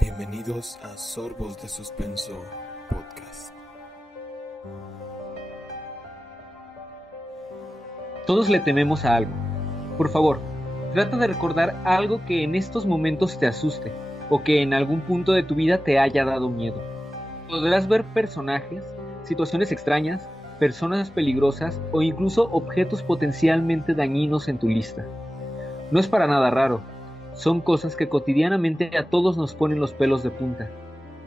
Bienvenidos a Sorbos de Suspenso Podcast. Todos le tememos a algo. Por favor, trata de recordar algo que en estos momentos te asuste o que en algún punto de tu vida te haya dado miedo. Podrás ver personajes, situaciones extrañas, personas peligrosas o incluso objetos potencialmente dañinos en tu lista. No es para nada raro. Son cosas que cotidianamente a todos nos ponen los pelos de punta.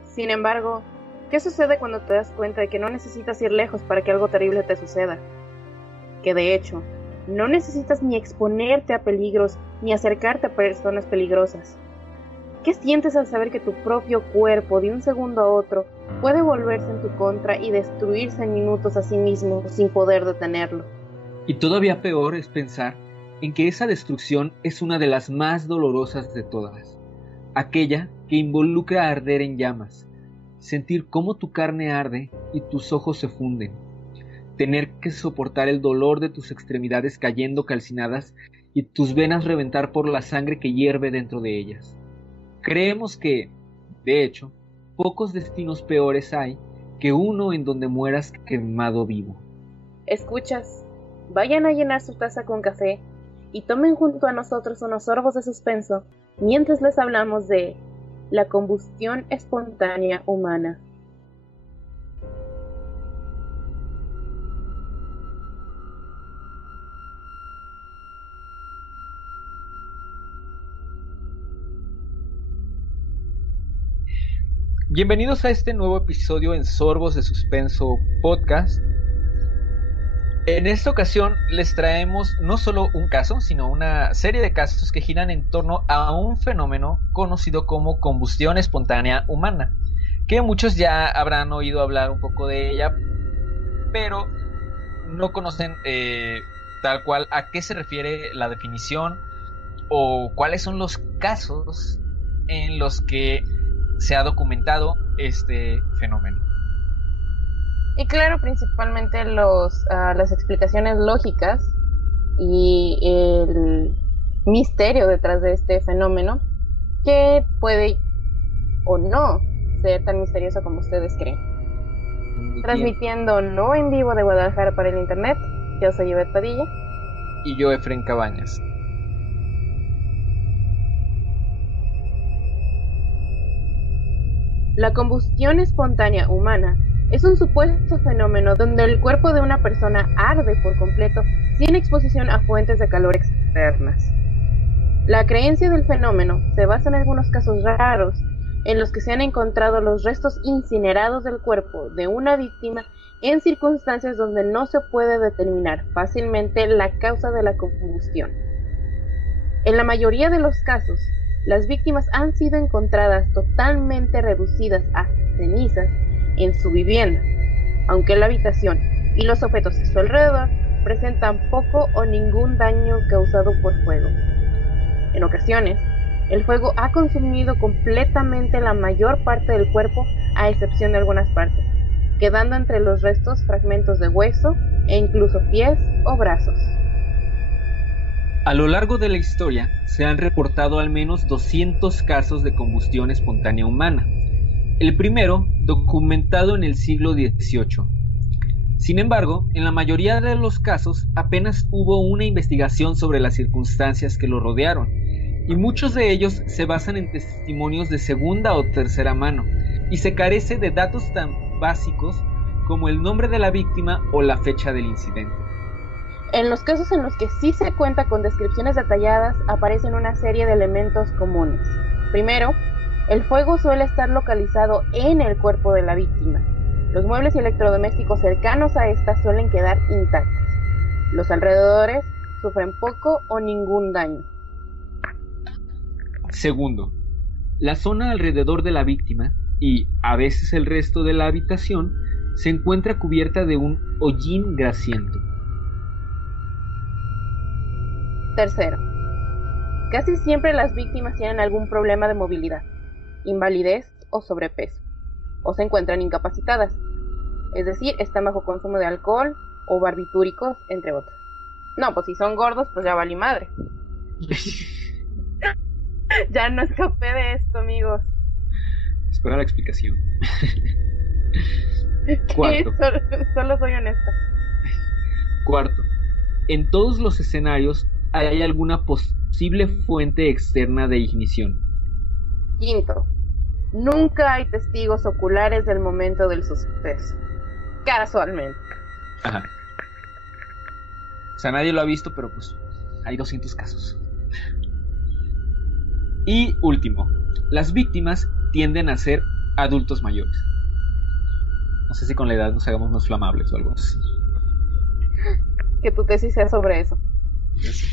Sin embargo, ¿qué sucede cuando te das cuenta de que no necesitas ir lejos para que algo terrible te suceda? Que de hecho, no necesitas ni exponerte a peligros ni acercarte a personas peligrosas. ¿Qué sientes al saber que tu propio cuerpo de un segundo a otro puede volverse en tu contra y destruirse en minutos a sí mismo sin poder detenerlo? Y todavía peor es pensar en que esa destrucción es una de las más dolorosas de todas, aquella que involucra arder en llamas, sentir cómo tu carne arde y tus ojos se funden, tener que soportar el dolor de tus extremidades cayendo calcinadas y tus venas reventar por la sangre que hierve dentro de ellas. Creemos que, de hecho, pocos destinos peores hay que uno en donde mueras quemado vivo. ¿Escuchas? Vayan a llenar su taza con café y tomen junto a nosotros unos sorbos de suspenso mientras les hablamos de la combustión espontánea humana. Bienvenidos a este nuevo episodio en Sorbos de Suspenso Podcast. En esta ocasión les traemos no solo un caso, sino una serie de casos que giran en torno a un fenómeno conocido como combustión espontánea humana, que muchos ya habrán oído hablar un poco de ella, pero no conocen tal cual a qué se refiere la definición o cuáles son los casos en los que se ha documentado este fenómeno. Y claro, principalmente las explicaciones lógicas y el misterio detrás de este fenómeno, que puede o no ser tan misterioso como ustedes creen. Transmitiendo no en vivo de Guadalajara para el internet, yo soy Ivette Padilla. Y yo, Efren Cabañas. La combustión espontánea humana es un supuesto fenómeno donde el cuerpo de una persona arde por completo sin exposición a fuentes de calor externas. La creencia del fenómeno se basa en algunos casos raros en los que se han encontrado los restos incinerados del cuerpo de una víctima en circunstancias donde no se puede determinar fácilmente la causa de la combustión. En la mayoría de los casos, las víctimas han sido encontradas totalmente reducidas a cenizas en su vivienda, aunque la habitación y los objetos a su alrededor presentan poco o ningún daño causado por fuego. En ocasiones, el fuego ha consumido completamente la mayor parte del cuerpo, a excepción de algunas partes, quedando entre los restos fragmentos de hueso e incluso pies o brazos. A lo largo de la historia se han reportado al menos 200 casos de combustión espontánea humana. El primero, documentado en el siglo XVIII. Sin embargo, en la mayoría de los casos apenas hubo una investigación sobre las circunstancias que lo rodearon, y muchos de ellos se basan en testimonios de segunda o tercera mano, y se carece de datos tan básicos como el nombre de la víctima o la fecha del incidente. En los casos en los que sí se cuenta con descripciones detalladas, aparecen una serie de elementos comunes. Primero, el fuego suele estar localizado en el cuerpo de la víctima. Los muebles y electrodomésticos cercanos a esta suelen quedar intactos. Los alrededores sufren poco o ningún daño. Segundo, la zona alrededor de la víctima y a veces el resto de la habitación se encuentra cubierta de un hollín grasiento. Tercero, casi siempre las víctimas tienen algún problema de movilidad, invalidez o sobrepeso, o se encuentran incapacitadas, es decir, están bajo consumo de alcohol o barbitúricos, entre otros. No, pues si son gordos, pues ya valí madre. Ya no escapé de esto, amigos. Espera la explicación. Cuarto. Solo soy honesta. Cuarto. En todos los escenarios hay alguna posible fuente externa de ignición. Quinto. Nunca hay testigos oculares del momento del suceso. Casualmente. Ajá. O sea, nadie lo ha visto, pero pues hay 200 casos. Y último, las víctimas tienden a ser adultos mayores. No sé si con la edad nos hagamos más flamables o algo así. Que tu tesis sea sobre eso. Sí.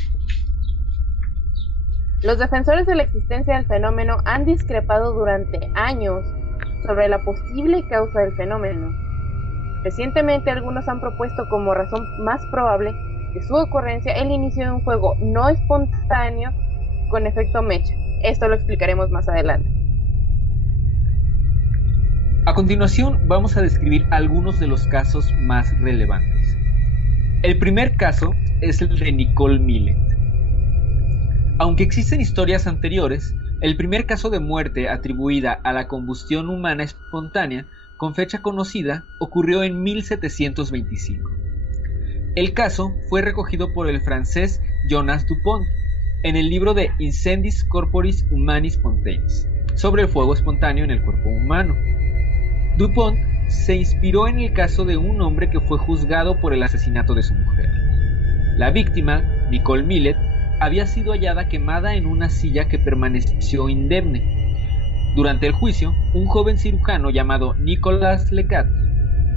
Los defensores de la existencia del fenómeno han discrepado durante años sobre la posible causa del fenómeno. Recientemente algunos han propuesto como razón más probable de su ocurrencia el inicio de un fuego no espontáneo con efecto mecha. Esto lo explicaremos más adelante. A continuación vamos a describir algunos de los casos más relevantes. El primer caso es el de Nicole Millet. Aunque existen historias anteriores, el primer caso de muerte atribuida a la combustión humana espontánea con fecha conocida ocurrió en 1725. El caso fue recogido por el francés Jonas Dupont en el libro de Incendis Corporis Humani Spontaneis, sobre el fuego espontáneo en el cuerpo humano. Dupont se inspiró en el caso de un hombre que fue juzgado por el asesinato de su mujer. La víctima, Nicole Millet, había sido hallada quemada en una silla que permaneció indemne. Durante el juicio, un joven cirujano llamado Nicolas Lecat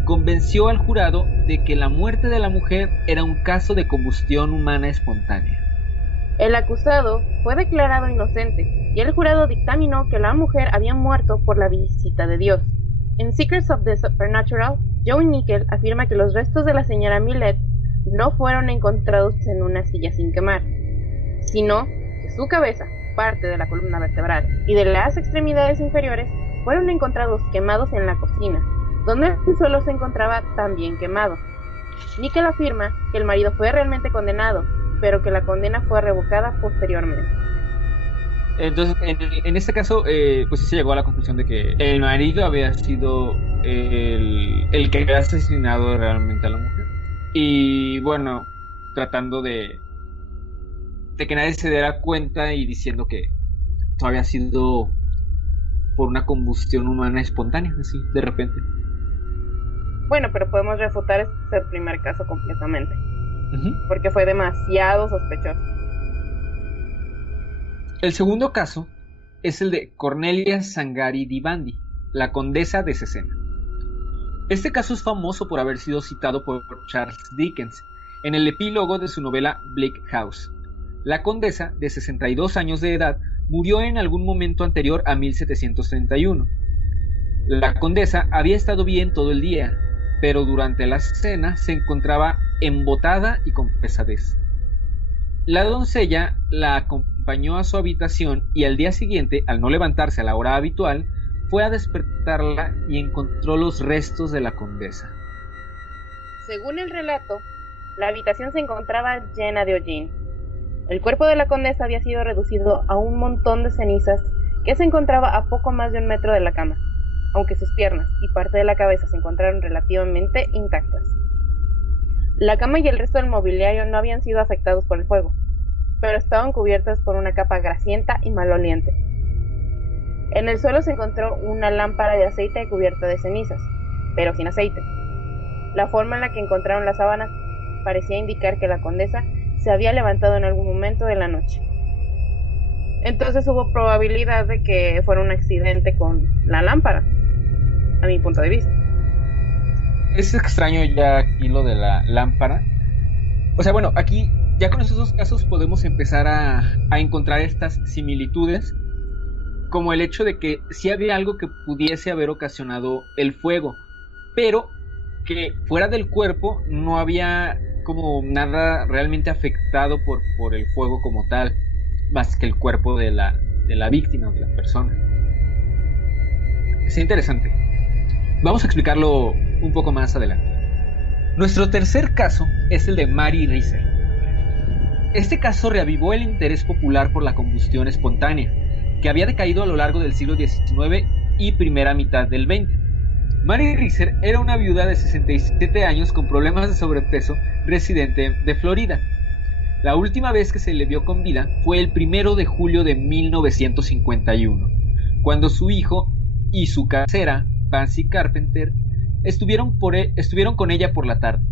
convenció al jurado de que la muerte de la mujer era un caso de combustión humana espontánea. El acusado fue declarado inocente y el jurado dictaminó que la mujer había muerto por la visita de Dios. En Secrets of the Supernatural, Joe Nickel afirma que los restos de la señora Millet no fueron encontrados en una silla sin quemar, sino que su cabeza, parte de la columna vertebral y de las extremidades inferiores fueron encontrados quemados en la cocina, donde el suelo se encontraba también quemado. Nickel afirma que el marido fue realmente condenado, pero que la condena fue revocada posteriormente. Entonces, en este caso, pues sí se llegó a la conclusión de que el marido había sido el que había asesinado realmente a la mujer. Y bueno, tratando de que nadie se diera cuenta y diciendo que todo había sido por una combustión humana espontánea, así, de repente. Bueno, pero podemos refutar este primer caso completamente. Porque fue demasiado sospechoso. El segundo caso es el de Cornelia Sangari di Bandi, la condesa de Cesena. Este caso es famoso por haber sido citado por Charles Dickens en el epílogo de su novela Bleak House. La condesa, de 62 años de edad, murió en algún momento anterior a 1731. La condesa había estado bien todo el día, pero durante la cena se encontraba embotada y con pesadez. La doncella la acompañó a su habitación y al día siguiente, al no levantarse a la hora habitual, fue a despertarla y encontró los restos de la condesa. Según el relato, la habitación se encontraba llena de hollín. El cuerpo de la condesa había sido reducido a un montón de cenizas que se encontraba a poco más de 1 metro de la cama, aunque sus piernas y parte de la cabeza se encontraron relativamente intactas. La cama y el resto del mobiliario no habían sido afectados por el fuego, pero estaban cubiertas por una capa grasienta y maloliente. En el suelo se encontró una lámpara de aceite cubierta de cenizas, pero sin aceite. La forma en la que encontraron las sábanas parecía indicar que la condesa se había levantado en algún momento de la noche. Entonces hubo probabilidad de que fuera un accidente con la lámpara, a mi punto de vista. Es extraño ya aquí lo de la lámpara. O sea, bueno, aquí ya con esos dos casos podemos empezar a encontrar estas similitudes, como el hecho de que sí había algo que pudiese haber ocasionado el fuego, pero que fuera del cuerpo no había como nada realmente afectado por el fuego como tal, más que el cuerpo de la víctima, de la persona. Es interesante. Vamos a explicarlo un poco más adelante. Nuestro tercer caso es el de Mary Reiser. Este caso reavivó el interés popular por la combustión espontánea, que había decaído a lo largo del siglo XIX y primera mitad del XX. Mary Reeser era una viuda de 67 años con problemas de sobrepeso, residente de Florida. La última vez que se le vio con vida fue el 1 de julio de 1951, cuando su hijo y su casera, Patsy Carpenter, estuvieron con ella por la tarde.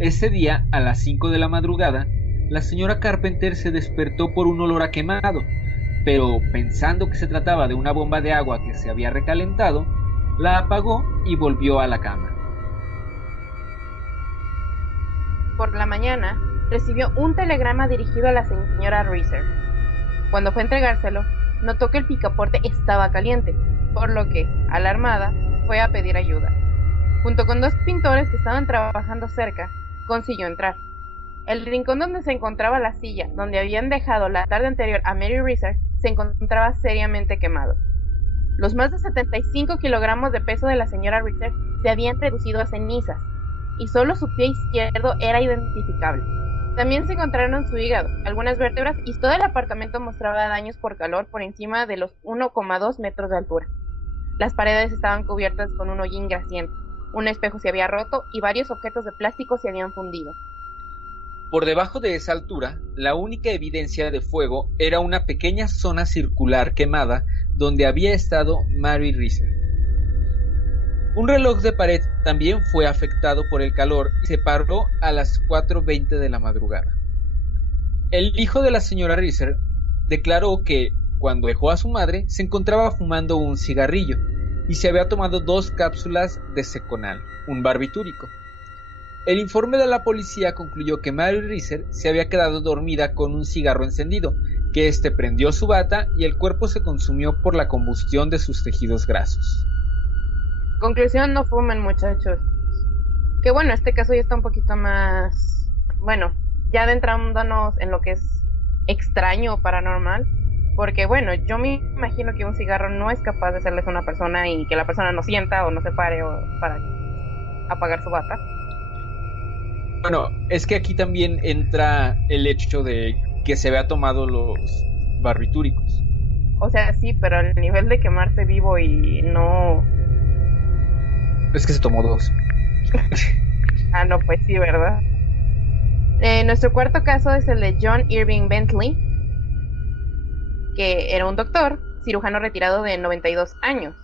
Ese día, a las 5 de la madrugada, la señora Carpenter se despertó por un olor a quemado, pero pensando que se trataba de una bomba de agua que se había recalentado, la apagó y volvió a la cama. Por la mañana, recibió un telegrama dirigido a la señora Reeser. Cuando fue a entregárselo, notó que el picaporte estaba caliente, por lo que, alarmada, fue a pedir ayuda. Junto con 2 pintores que estaban trabajando cerca, consiguió entrar. El rincón donde se encontraba la silla, donde habían dejado la tarde anterior a Mary Reeser, se encontraba seriamente quemado. Los más de 75 kilogramos de peso de la señora Reeser se habían reducido a cenizas, y solo su pie izquierdo era identificable. También se encontraron su hígado, algunas vértebras, y todo el apartamento mostraba daños por calor por encima de los 1,2 metros de altura. Las paredes estaban cubiertas con un hollín grasiento, un espejo se había roto y varios objetos de plástico se habían fundido. Por debajo de esa altura, la única evidencia de fuego era una pequeña zona circular quemada donde había estado Mary Reeser. Un reloj de pared también fue afectado por el calor y se paró a las 4:20 de la madrugada. El hijo de la señora Reeser declaró que, cuando dejó a su madre, se encontraba fumando un cigarrillo y se había tomado 2 cápsulas de Seconal, un barbitúrico. El informe de la policía concluyó que Mary Reeser se había quedado dormida con un cigarro encendido, que prendió su bata y el cuerpo se consumió por la combustión de sus tejidos grasos. Conclusión: no fumen, muchachos. Que bueno, este caso ya está un poquito más... Bueno, ya adentrándonos en lo que es extraño o paranormal, porque bueno, yo me imagino que un cigarro no es capaz de hacerles a una persona y que la persona no sienta o no se pare o para apagar su bata. Bueno, es que aquí también entra el hecho de que se había tomado los barbitúricos. O sea, sí, pero al nivel de quemarse vivo y no... Es que se tomó 2. Ah, no, pues sí, ¿verdad? Nuestro cuarto caso es el de John Irving Bentley, que era un doctor, cirujano retirado de 92 años.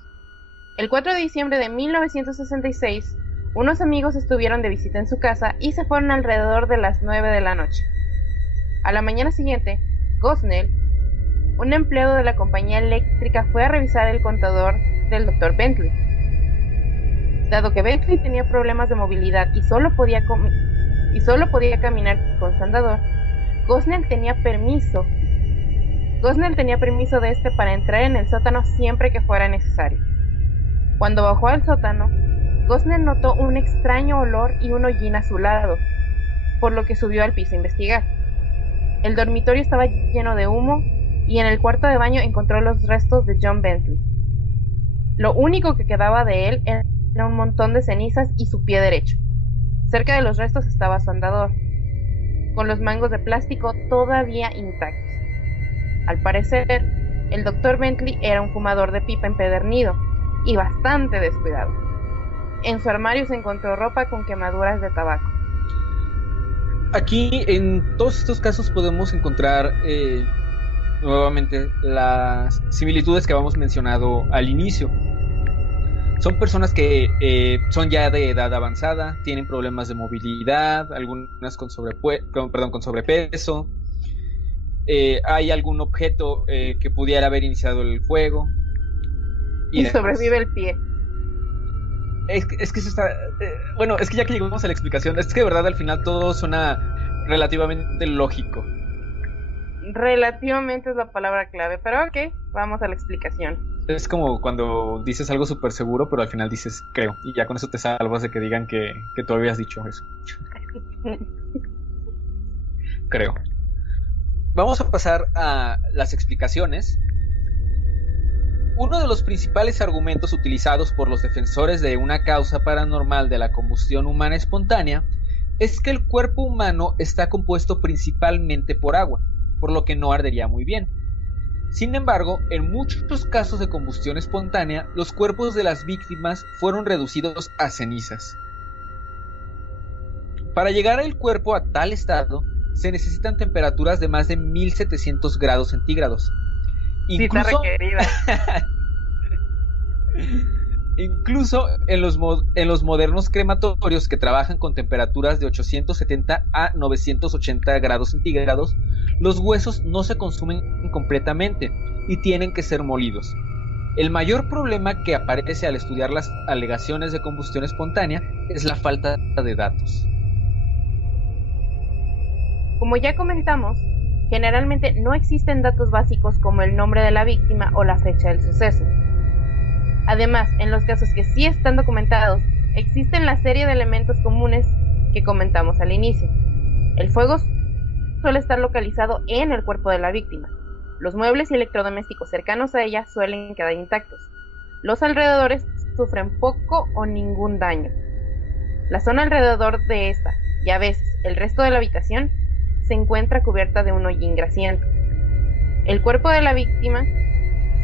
El 4 de diciembre de 1966, unos amigos estuvieron de visita en su casa y se fueron alrededor de las 9 de la noche. A la mañana siguiente, Gosnell, un empleado de la compañía eléctrica, fue a revisar el contador del Dr. Bentley. Dado que Bentley tenía problemas de movilidad y solo podía caminar con su andador, Gosnell tenía permiso de este para entrar en el sótano siempre que fuera necesario. Cuando bajó al sótano, Gosnell notó un extraño olor y un hollín a su lado, por lo que subió al piso a investigar. El dormitorio estaba lleno de humo y en el cuarto de baño encontró los restos de John Bentley. Lo único que quedaba de él era un montón de cenizas y su pie derecho. Cerca de los restos estaba su andador, con los mangos de plástico todavía intactos. Al parecer, el Dr. Bentley era un fumador de pipa empedernido y bastante descuidado. En su armario se encontró ropa con quemaduras de tabaco. Aquí, en todos estos casos, podemos encontrar nuevamente las similitudes que habíamos mencionado al inicio. Son personas que son ya de edad avanzada, tienen problemas de movilidad, algunas con sobrepeso. Hay algún objeto que pudiera haber iniciado el fuego. Y sobrevive el pie. Es que eso está... bueno, es que ya que llegamos a la explicación, es que de verdad al final todo suena relativamente lógico. Relativamente es la palabra clave, pero ok, vamos a la explicación. Es como cuando dices algo súper seguro, pero al final dices creo, y ya con eso te salvas de que digan que tú habías dicho eso. Creo. Vamos a pasar a las explicaciones. Uno de los principales argumentos utilizados por los defensores de una causa paranormal de la combustión humana espontánea es que el cuerpo humano está compuesto principalmente por agua, por lo que no ardería muy bien. Sin embargo, en muchos casos de combustión espontánea, los cuerpos de las víctimas fueron reducidos a cenizas. Para llegar el cuerpo a tal estado, se necesitan temperaturas de más de 1700 grados centígrados. Incluso, incluso en los modernos crematorios que trabajan con temperaturas de 870 a 980 grados centígrados, los huesos no se consumen completamente y tienen que ser molidos. El mayor problema que aparece al estudiar las alegaciones de combustión espontánea es la falta de datos. Como ya comentamos, generalmente no existen datos básicos como el nombre de la víctima o la fecha del suceso. Además, en los casos que sí están documentados, existen la serie de elementos comunes que comentamos al inicio. El fuego suele estar localizado en el cuerpo de la víctima. Los muebles y electrodomésticos cercanos a ella suelen quedar intactos. Los alrededores sufren poco o ningún daño. La zona alrededor de esta, y a veces el resto de la habitación, se encuentra cubierta de un hollín grasiento. El cuerpo de la víctima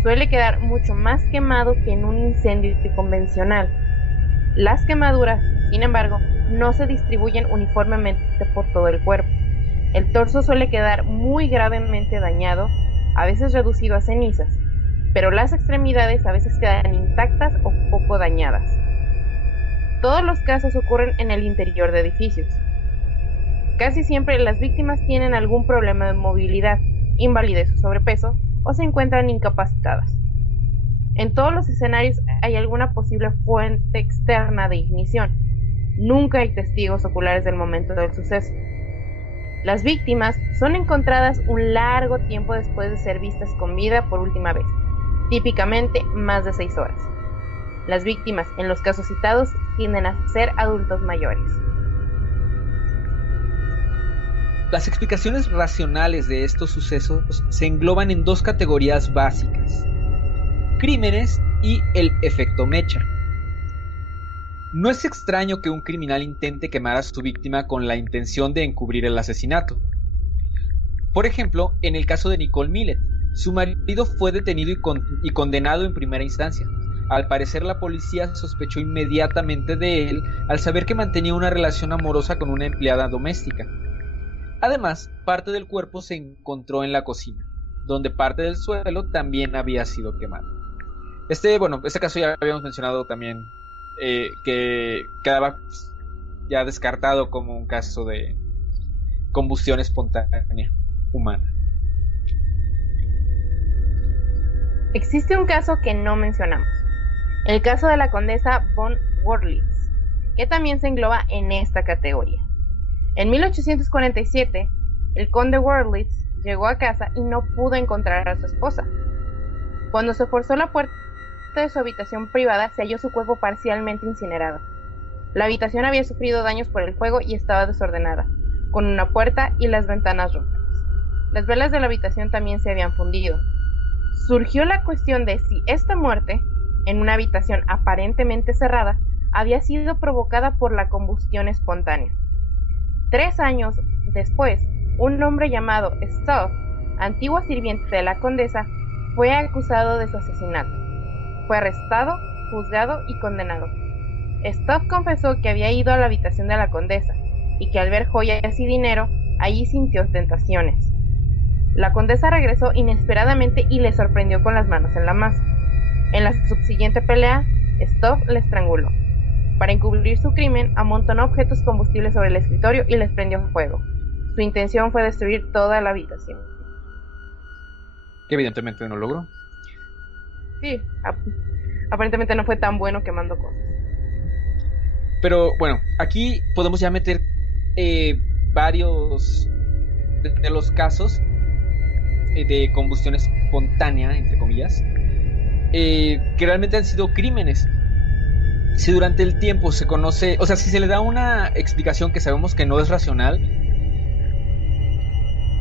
suele quedar mucho más quemado que en un incendio convencional. Las quemaduras, sin embargo, no se distribuyen uniformemente por todo el cuerpo. El torso suele quedar muy gravemente dañado, a veces reducido a cenizas, pero las extremidades a veces quedan intactas o poco dañadas. Todos los casos ocurren en el interior de edificios. Casi siempre las víctimas tienen algún problema de movilidad, invalidez o sobrepeso, o se encuentran incapacitadas. En todos los escenarios hay alguna posible fuente externa de ignición. Nunca hay testigos oculares del momento del suceso. Las víctimas son encontradas un largo tiempo después de ser vistas con vida por última vez, típicamente más de 6 horas. Las víctimas en los casos citados tienden a ser adultos mayores. Las explicaciones racionales de estos sucesos se engloban en 2 categorías básicas: crímenes y el efecto mecha. No es extraño que un criminal intente quemar a su víctima con la intención de encubrir el asesinato. Por ejemplo, en el caso de Nicole Millet, su marido fue detenido y condenado en primera instancia. Al parecer, la policía sospechó inmediatamente de él al saber que mantenía una relación amorosa con una empleada doméstica. Además, parte del cuerpo se encontró en la cocina, donde parte del suelo también había sido quemado. Este caso ya habíamos mencionado también, que quedaba ya descartado como un caso de combustión espontánea humana. Existe un caso que no mencionamos, el caso de la condesa von Wörlitz, que también se engloba en esta categoría. En 1847, el conde Wörlitz llegó a casa y no pudo encontrar a su esposa. Cuando se forzó la puerta de su habitación privada, se halló su cuerpo parcialmente incinerado. La habitación había sufrido daños por el fuego y estaba desordenada, con una puerta y las ventanas rotas. Las velas de la habitación también se habían fundido. Surgió la cuestión de si esta muerte, en una habitación aparentemente cerrada, había sido provocada por la combustión espontánea. 3 años después, un hombre llamado Stoff, antiguo sirviente de la condesa, fue acusado de su asesinato. Fue arrestado, juzgado y condenado. Stoff confesó que había ido a la habitación de la condesa y que al ver joyas y dinero, allí sintió tentaciones. La condesa regresó inesperadamente y le sorprendió con las manos en la masa. En la subsiguiente pelea, Stoff le estranguló. Para encubrir su crimen, amontonó objetos combustibles sobre el escritorio y les prendió fuego. Su intención fue destruir toda la habitación. Que evidentemente no logró. Sí, aparentemente no fue tan bueno quemando cosas. Pero bueno, aquí podemos ya meter varios de los casos de combustión espontánea, entre comillas, que realmente han sido crímenes. Si durante el tiempo se conoce, o sea, si se le da una explicación que sabemos que no es racional,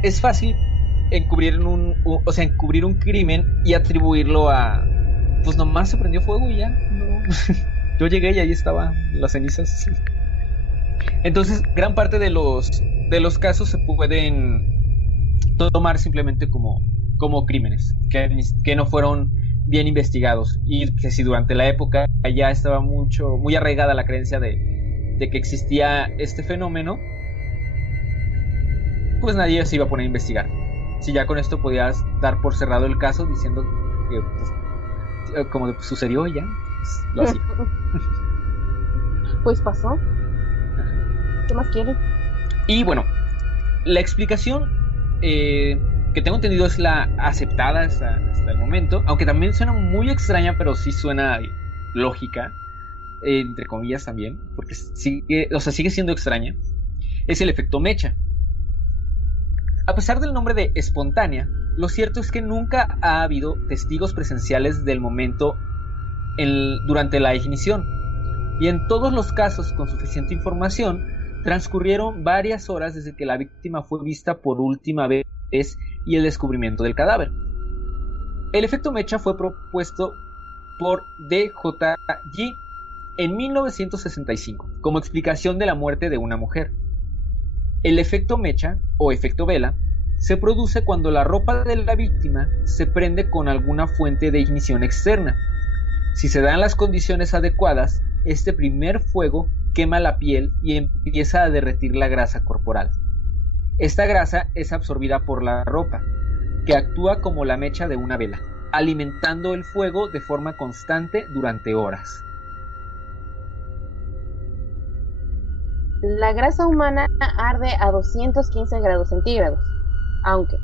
es fácil encubrir un crimen y atribuirlo a, pues nomás se prendió fuego y ya, no. Yo llegué y ahí estaban las cenizas. Entonces, gran parte de los casos se pueden tomar simplemente como como crímenes que no fueron bien investigados, y que si durante la época ya estaba muy arraigada la creencia de que existía este fenómeno, pues nadie se iba a poner a investigar. Si ya con esto podías dar por cerrado el caso diciendo que pues, como sucedió ya, pues, lo hacía. Pues pasó. ¿Qué más quieren? Y bueno, la explicación que tengo entendido es la aceptada hasta el momento, aunque también suena muy extraña, pero sí suena lógica, entre comillas también, porque sigue siendo extraña, es el efecto mecha. A pesar del nombre de espontánea, lo cierto es que nunca ha habido testigos presenciales del momento durante la ignición, y en todos los casos con suficiente información transcurrieron varias horas desde que la víctima fue vista por última vez y el descubrimiento del cadáver. El efecto mecha fue propuesto por D.J.G. en 1965 como explicación de la muerte de una mujer. El efecto mecha o efecto vela se produce cuando la ropa de la víctima se prende con alguna fuente de ignición externa. Si se dan las condiciones adecuadas, este primer fuego quema la piel y empieza a derretir la grasa corporal. Esta grasa es absorbida por la ropa, que actúa como la mecha de una vela, alimentando el fuego de forma constante durante horas. La grasa humana arde a 215 grados centígrados, aunque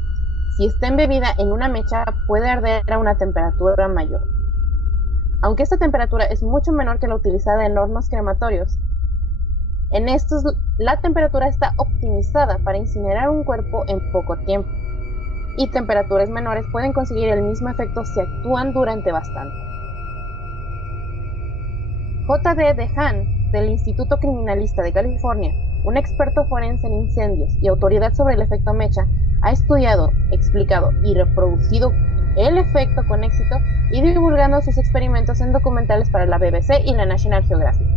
si está embebida en una mecha puede arder a una temperatura mayor. Aunque esta temperatura es mucho menor que la utilizada en hornos crematorios, en estos la temperatura está optimizada para incinerar un cuerpo en poco tiempo, y temperaturas menores pueden conseguir el mismo efecto si actúan durante bastante. J.D. DeHaan, del Instituto Criminalista de California, un experto forense en incendios y autoridad sobre el efecto mecha, ha estudiado, explicado y reproducido el efecto con éxito y divulgando sus experimentos en documentales para la BBC y la National Geographic.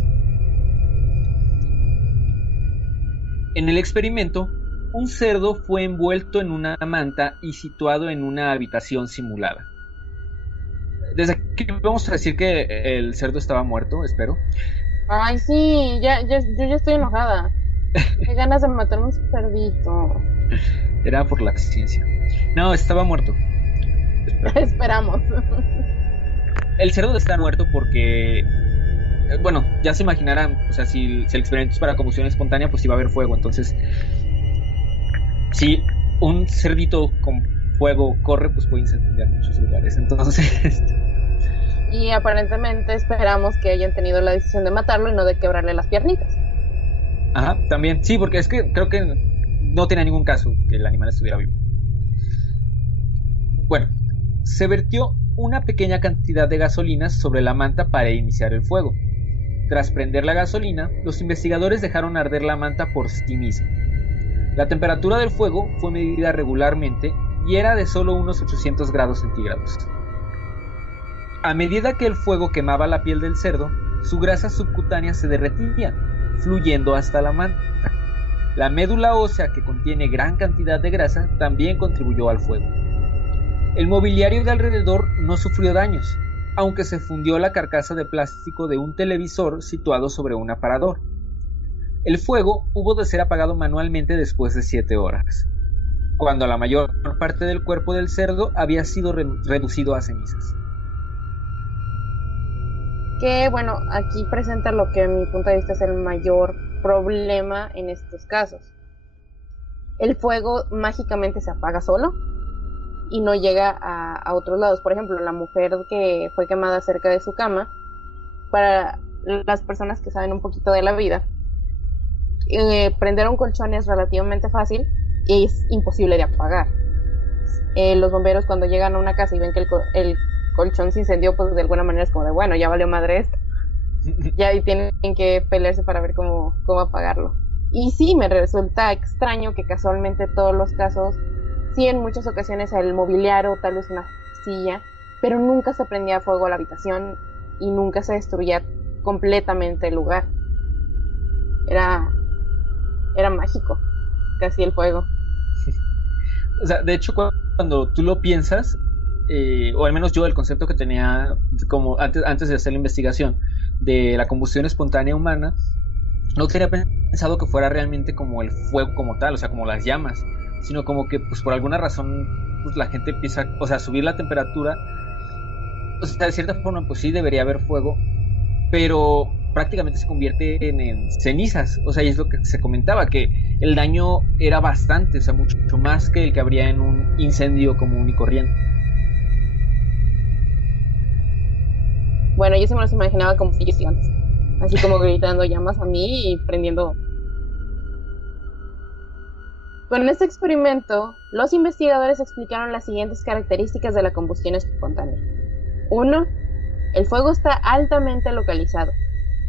En el experimento, un cerdo fue envuelto en una manta y situado en una habitación simulada. Desde aquí vamos a decir que el cerdo estaba muerto, espero. Ay, sí, yo ya estoy enojada. Qué ganas de matar un cerdito. Era por la ciencia. No, estaba muerto. Esperamos. El cerdo está muerto porque, bueno, ya se imaginarán, o sea, si el experimento es para combustión espontánea, pues iba a haber fuego. Entonces, si un cerdito con fuego corre, pues puede incendiar muchos lugares. Entonces, y aparentemente esperamos que hayan tenido la decisión de matarlo y no de quebrarle las piernitas. Ajá, también, sí, porque es que creo que no tenía ningún caso que el animal estuviera vivo. Bueno, se vertió una pequeña cantidad de gasolina sobre la manta para iniciar el fuego. Tras prender la gasolina, los investigadores dejaron arder la manta por sí misma. La temperatura del fuego fue medida regularmente y era de solo unos 800 grados centígrados. A medida que el fuego quemaba la piel del cerdo, su grasa subcutánea se derretía, fluyendo hasta la manta. La médula ósea, que contiene gran cantidad de grasa, también contribuyó al fuego. El mobiliario de alrededor no sufrió daños, aunque se fundió la carcasa de plástico de un televisor situado sobre un aparador. El fuego hubo de ser apagado manualmente después de 7 horas, cuando la mayor parte del cuerpo del cerdo había sido reducido a cenizas. Que bueno, aquí presenta lo que a mi punto de vista es el mayor problema en estos casos. El fuego mágicamente se apaga solo y no llega a otros lados. Por ejemplo, la mujer que fue quemada cerca de su cama, para las personas que saben un poquito de la vida, prender un colchón es relativamente fácil y es imposible de apagar. Los bomberos, cuando llegan a una casa y ven que el colchón se incendió, pues de alguna manera es como de, bueno, ya valió madre esto. Ya ahí tienen que pelearse para ver cómo apagarlo. Y sí, me resulta extraño que casualmente todos los casos, sí, en muchas ocasiones el mobiliario, tal vez una silla, pero nunca se prendía fuego a la habitación y nunca se destruía completamente el lugar. Era mágico, casi el fuego. O sea, de hecho, cuando tú lo piensas, o al menos yo el concepto que tenía como antes de hacer la investigación de la combustión espontánea humana, no tenía pensado que fuera realmente como el fuego como tal, o sea, como las llamas, sino como que pues por alguna razón pues la gente empieza, o sea, a subir la temperatura. O sea, de cierta forma pues sí debería haber fuego, pero prácticamente se convierte en cenizas. O sea, y es lo que se comentaba, que el daño era bastante, o sea, mucho más que el que habría en un incendio común y corriente. Bueno, yo se me los imaginaba como pillos gigantes, así como gritando llamas a mí y prendiendo. Con este experimento, los investigadores explicaron las siguientes características de la combustión espontánea. 1. El fuego está altamente localizado.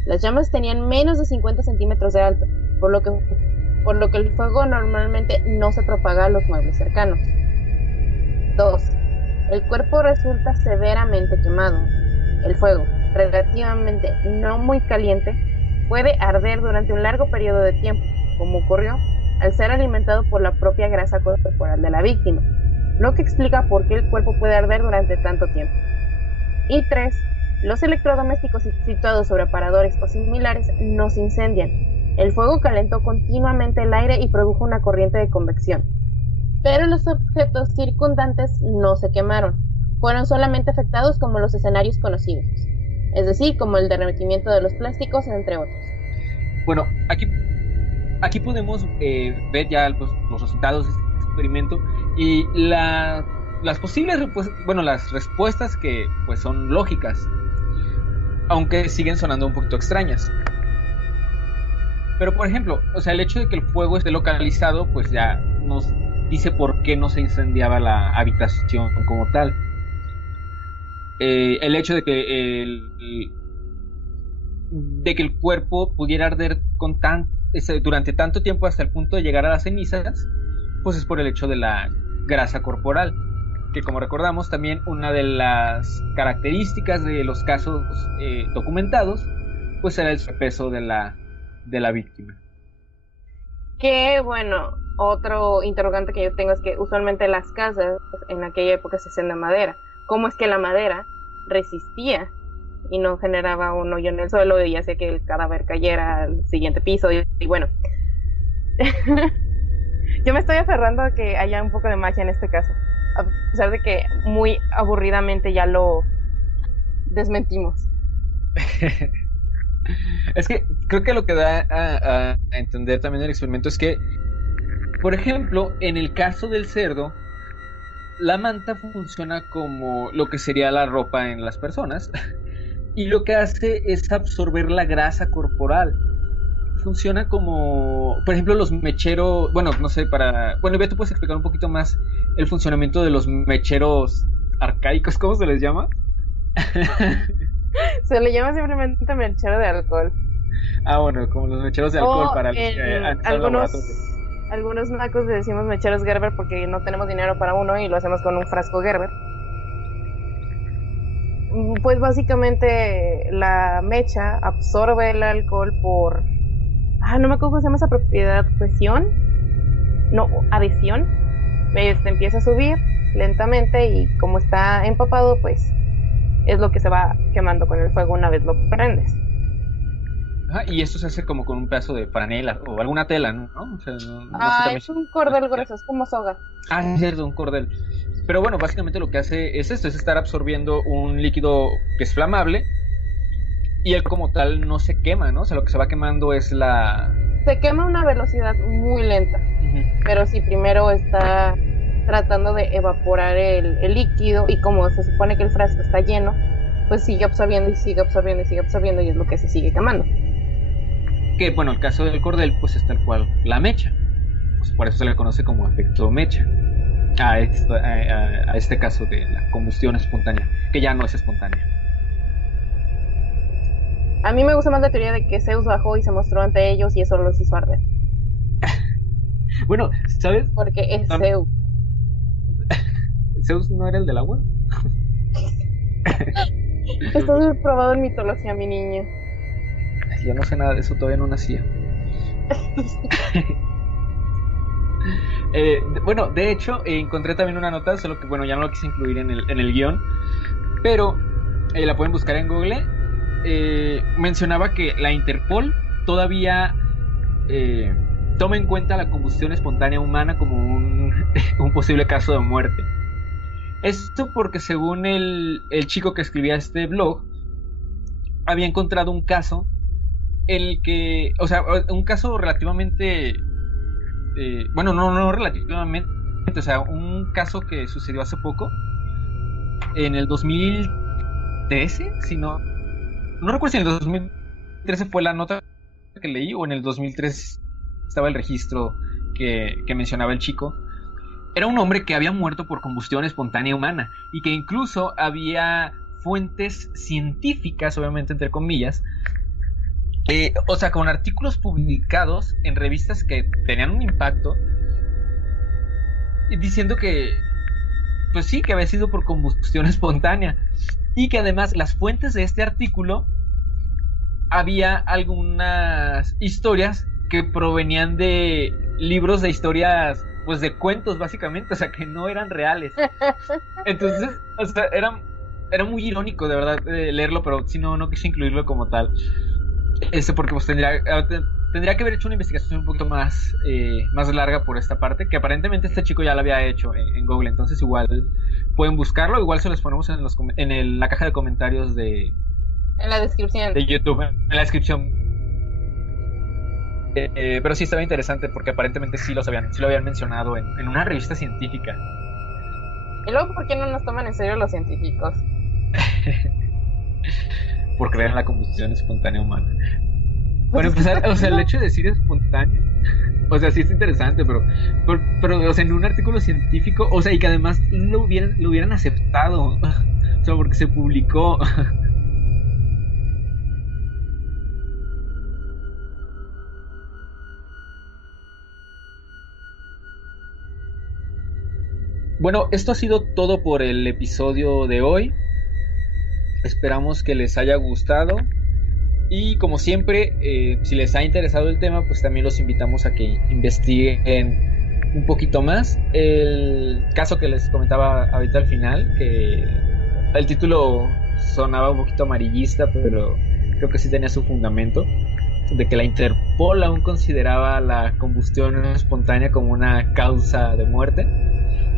Las llamas tenían menos de 50 centímetros de alto, por lo que el fuego normalmente no se propaga a los muebles cercanos. 2. El cuerpo resulta severamente quemado. El fuego, relativamente no muy caliente, puede arder durante un largo periodo de tiempo, como ocurrió al ser alimentado por la propia grasa corporal de la víctima, lo que explica por qué el cuerpo puede arder durante tanto tiempo. Y 3. Los electrodomésticos situados sobre aparadores o similares no se incendian. El fuego calentó continuamente el aire y produjo una corriente de convección. Pero los objetos circundantes no se quemaron. Fueron solamente afectados como los escenarios conocidos, es decir, como el derretimiento de los plásticos, entre otros. Bueno, aquí podemos ver ya los resultados de este experimento y las posibles las respuestas que pues son lógicas, aunque siguen sonando un poquito extrañas. Pero por ejemplo, o sea, el hecho de que el fuego esté localizado pues ya nos dice por qué no se incendiaba la habitación como tal. El hecho de que el cuerpo pudiera arder durante tanto tiempo hasta el punto de llegar a las cenizas, pues es por el hecho de la grasa corporal, que como recordamos también una de las características de los casos documentados pues era el peso de la víctima. Que bueno, otro interrogante que yo tengo es que usualmente las casas en aquella época se hacían de madera. ¿Cómo es que la madera resistía y no generaba un hoyo en el suelo y hacía que el cadáver cayera al siguiente piso? Y bueno, yo me estoy aferrando a que haya un poco de magia en este caso, a pesar de que muy aburridamente ya lo desmentimos. Es que creo que lo que da a entender también el experimento es que, por ejemplo, en el caso del cerdo, la manta funciona como lo que sería la ropa en las personas y lo que hace es absorber la grasa corporal. Funciona como, por ejemplo, los mecheros, bueno, no sé, Ivette, ¿tú puedes explicar un poquito más el funcionamiento de los mecheros arcaicos? ¿Cómo se les llama? Se le llama simplemente mechero de alcohol. Ah, bueno, como los mecheros de alcohol para los que algunos nacos le decimos mecheros Gerber porque no tenemos dinero para uno y lo hacemos con un frasco Gerber. Pues básicamente la mecha absorbe el alcohol por... no me acuerdo cómo se llama esa propiedad, adhesión. Empieza a subir lentamente y como está empapado, pues es lo que se va quemando con el fuego una vez lo prendes. Y esto se hace como con un pedazo de franela o alguna tela, ¿no? O sea, es un cordel grueso, es como soga. Es cierto, un cordel. Pero bueno, básicamente lo que hace es esto, es estar absorbiendo un líquido que es flamable y él como tal no se quema, ¿no? O sea, lo que se va quemando es Se quema a una velocidad muy lenta, pero si primero está tratando de evaporar el líquido y como se supone que el frasco está lleno, pues sigue absorbiendo y sigue absorbiendo y sigue absorbiendo y es lo que se sigue quemando. Que bueno, el caso del cordel pues es tal cual la mecha, pues por eso se le conoce como efecto mecha a este caso de la combustión espontánea, que ya no es espontánea. A mí me gusta más la teoría de que Zeus bajó y se mostró ante ellos y eso los hizo arder. Bueno, ¿sabes? Porque es Zeus. ¿Zeus no era el del agua? Estás muy probado en mitología, mi niño. Yo no sé nada de eso, todavía no nacía. Bueno, de hecho, encontré también una nota, solo que bueno, ya no lo quise incluir en el guión, pero la pueden buscar en Google. Mencionaba que la Interpol todavía toma en cuenta la combustión espontánea humana como un posible caso de muerte. Esto porque según el chico que escribía este blog, había encontrado un caso el que, o sea, un caso relativamente, bueno, no relativamente, o sea, un caso que sucedió hace poco, en el 2013, si no recuerdo si en el 2013 fue la nota que leí o en el 2003 estaba el registro que mencionaba el chico. Era un hombre que había muerto por combustión espontánea humana y que incluso había fuentes científicas, obviamente entre comillas, o sea, con artículos publicados en revistas que tenían un impacto, diciendo que, pues sí, que había sido por combustión espontánea, y que además las fuentes de este artículo, había algunas historias que provenían de libros de historias, pues de cuentos básicamente, o sea, que no eran reales. Entonces, o sea, era muy irónico de verdad leerlo, pero si no quise incluirlo como tal. Porque pues tendría que haber hecho una investigación un poquito más larga por esta parte, que aparentemente este chico ya la había hecho en Google, entonces igual pueden buscarlo, igual se los ponemos en la caja de comentarios en la descripción de YouTube, en la descripción. Pero sí estaba interesante porque aparentemente sí lo habían mencionado en una revista científica. Y luego, ¿por qué no nos toman en serio los científicos? Por creer en la combustión espontánea humana. Bueno, pues, o sea, el hecho de decir espontáneo, o sea, sí es interesante, pero o sea, en un artículo científico, o sea, y que además lo hubieran aceptado, o sea, porque se publicó. Bueno, esto ha sido todo por el episodio de hoy. Esperamos que les haya gustado. Y como siempre, si les ha interesado el tema, pues también los invitamos a que investiguen un poquito más. El caso que les comentaba ahorita al final, que el título sonaba un poquito amarillista, pero creo que sí tenía su fundamento, de que la Interpol aún consideraba la combustión espontánea como una causa de muerte.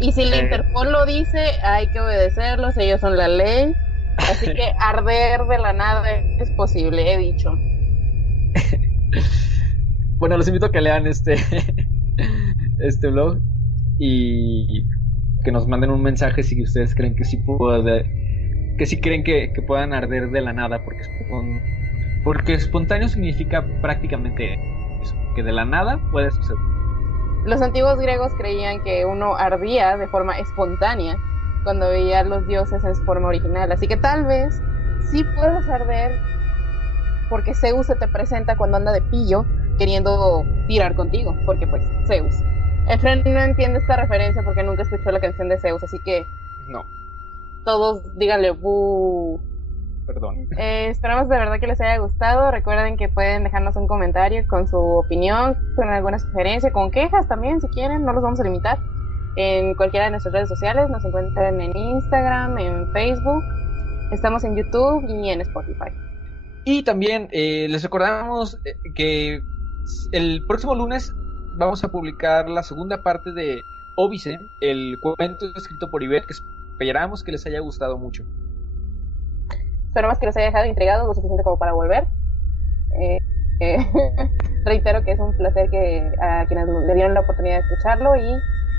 Y si la Interpol lo dice, hay que obedecerlos, ellos son la ley. Así que arder de la nada es posible, he dicho. Bueno, los invito a que lean este blog y que nos manden un mensaje si ustedes creen que sí creen que puedan arder de la nada, porque espontáneo significa prácticamente eso, que de la nada puede suceder. Los antiguos griegos creían que uno ardía de forma espontánea cuando veía a los dioses en su forma original, así que tal vez sí puedes arder porque Zeus se te presenta cuando anda de pillo queriendo tirar contigo, porque pues Zeus. Efren no entiende esta referencia porque nunca escuchó la canción de Zeus, así que no. Todos díganle buh. Perdón. Esperamos de verdad que les haya gustado. Recuerden que pueden dejarnos un comentario con su opinión, con alguna sugerencia, con quejas también si quieren, no los vamos a limitar. En cualquiera de nuestras redes sociales nos encuentran en Instagram, en Facebook, estamos en YouTube y en Spotify. Y también les recordamos que el próximo lunes vamos a publicar la segunda parte de Óbice, el cuento escrito por Ivette, que esperamos que les haya gustado mucho. Esperamos que les haya dejado intrigados lo suficiente como para volver. Reitero que es un placer que a quienes le dieron la oportunidad de escucharlo, y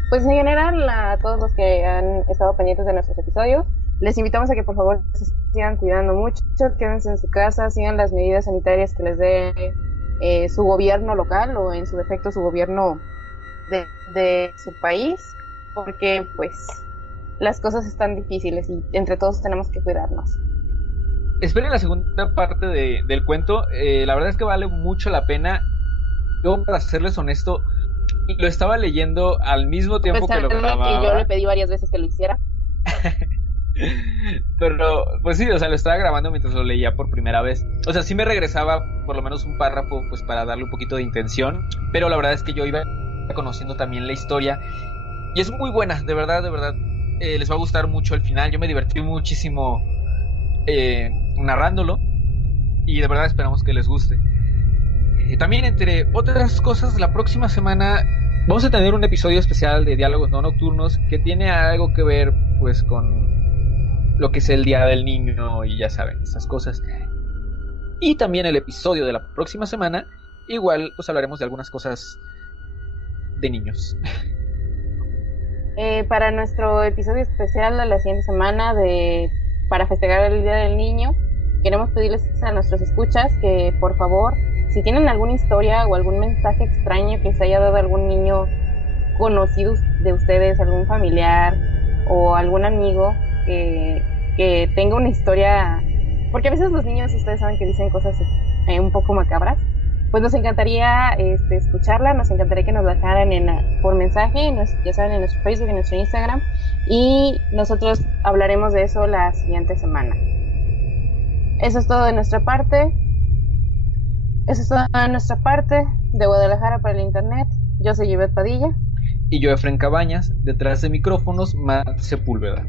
pues en general a todos los que han estado pendientes de nuestros episodios, les invitamos a que por favor se sigan cuidando mucho, quédense en su casa, sigan las medidas sanitarias que les dé su gobierno local o en su defecto su gobierno de su país, porque pues las cosas están difíciles y entre todos tenemos que cuidarnos. Esperen la segunda parte del cuento. La verdad es que vale mucho la pena. Yo, para serles honesto, lo estaba leyendo al mismo tiempo que lo grababa. Que yo le pedí varias veces que lo hiciera. Pero, pues sí, o sea, lo estaba grabando mientras lo leía por primera vez. O sea, sí me regresaba por lo menos un párrafo, pues para darle un poquito de intención. Pero la verdad es que yo iba conociendo también la historia. Y es muy buena, de verdad, les va a gustar mucho el final. Yo me divertí muchísimo narrándolo y de verdad esperamos que les guste. También, entre otras cosas, la próxima semana vamos a tener un episodio especial de Diálogos No Nocturnos que tiene algo que ver pues con lo que es el Día del Niño y ya saben, esas cosas. Y también el episodio de la próxima semana, igual pues hablaremos de algunas cosas de niños. Para nuestro episodio especial de la siguiente semana para festejar el Día del Niño, queremos pedirles a nuestros escuchas que por favor, si tienen alguna historia o algún mensaje extraño que se haya dado a algún niño conocido de ustedes, algún familiar o algún amigo que tenga una historia, porque a veces los niños, ustedes saben que dicen cosas un poco macabras, pues nos encantaría escucharla, nos encantaría que nos la dejaran por mensaje, ya saben, en nuestro Facebook, en nuestro Instagram, y nosotros hablaremos de eso la siguiente semana. Eso es todo de nuestra parte. De Guadalajara para el Internet. Yo soy Yvette Padilla. Y yo, Efren Cabañas, detrás de micrófonos, Matt Sepúlveda.